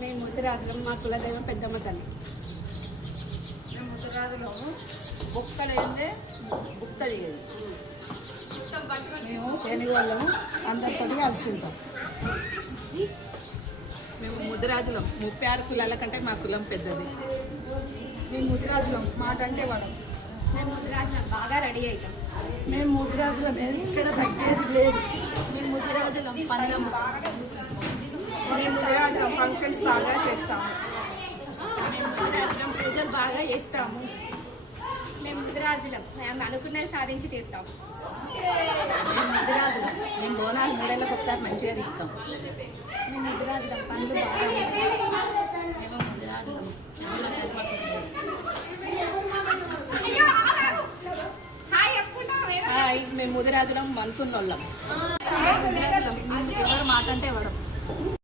మేము ముద్దురాజులం, మా కులదైవం పెద్దమ్మ తల్లి. మేము ముద్దురాజులము, బుక్కలేందే బుక్క దిగేది. మేము తెలుగు వాళ్ళము, అందరితో కలిసి ఉంటాం. మేము ముద్దురాజులం, 36 కులాల కంటే మా కులం పెద్దది. మేము ముద్దురాజులం, మాట అంటే వాడం. మేము ముద్దురాజులం, బాగా రెడీ అవుతాం. మేము ముద్దురాజులం, ఇక్కడ తగ్గేది లేదు. మేము ముద్దురాజులం, పనులము. మేము ముద్దురాజులం, ఫంక్షన్స్ బాగా చేస్తాము. మేము ముద్దురాజులం, పూజలు బాగా చేస్తాము. మేము ముద్దురాజులం, మేము అనుకున్నది సాధించి తీరుతాం. మేము ముద్దురాజులం, మేము బోనాలు 3 ఏళ్ళకి ఒకసారి మంచిగా ఇస్తాం. మేము ముద్దురాజులం, పనులు బాగా చేస్తాం. మేము ముద్దురాజులం, చాలా మేము ముదిరాజులం, మనసున్నోళ్ళం. ఎవరు మాట అంటే వాడం.